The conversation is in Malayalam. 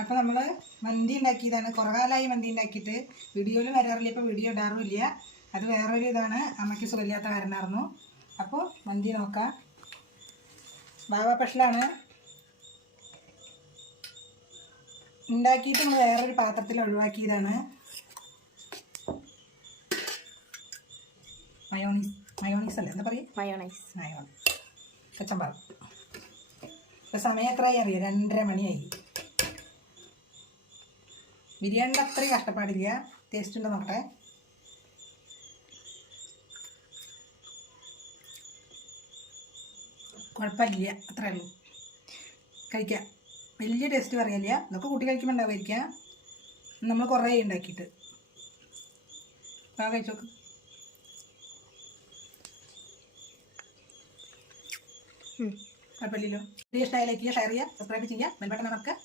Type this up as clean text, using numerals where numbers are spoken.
അപ്പോൾ നമ്മൾ മന്തി ഉണ്ടാക്കിയതാണ്. കുറേ കാലമായി മന്തി ഉണ്ടാക്കിയിട്ട് വീഡിയോയിൽ വരാറില്ല, ഇപ്പോൾ വീഡിയോ ഇടാറുമില്ല. അത് വേറൊരു ഇതാണ്, അമ്മയ്ക്ക് സുഖമില്ലാത്ത കാരണമായിരുന്നു. അപ്പോൾ മന്തി നോക്കാം. ബാബ സ്പെഷ്യലാണ്. ഉണ്ടാക്കിയിട്ട് നമ്മൾ വേറൊരു പാത്രത്തിൽ ഒഴിവാക്കിയതാണ്. മയോണീസ് അല്ലേ എന്താ പറയുക? മയോണൈസ് കച്ചമ്പാറ്. ഇപ്പോൾ സമയം എത്രയായി അറിയാം? 2:30 മണിയായി. ബിരിയാണിയുടെ അത്രയും കഷ്ടപ്പാടില്ല. ടേസ്റ്റ് ഉണ്ടോ നോക്കട്ടെ. കുഴപ്പമില്ല, അത്രേ ഉള്ളൂ. കഴിക്കാം. വലിയ ടേസ്റ്റ് പറയില്ല. ഇതൊക്കെ കൂട്ടി കഴിക്കുമ്പോൾ ഉണ്ടാവുമായിരിക്കാം. നമ്മൾ കുറേ ഉണ്ടാക്കിയിട്ട് കഴിച്ചു നോക്ക്. കുഴപ്പമില്ലല്ലോ. വീഡിയോ ഇഷ്ടമായി ലൈക്ക് ചെയ്യുക, ഷെയർ ചെയ്യുക, സബ്സ്ക്രൈബ് ചെയ്യുക, ബെൽ ബട്ടൺ അമർത്തുക.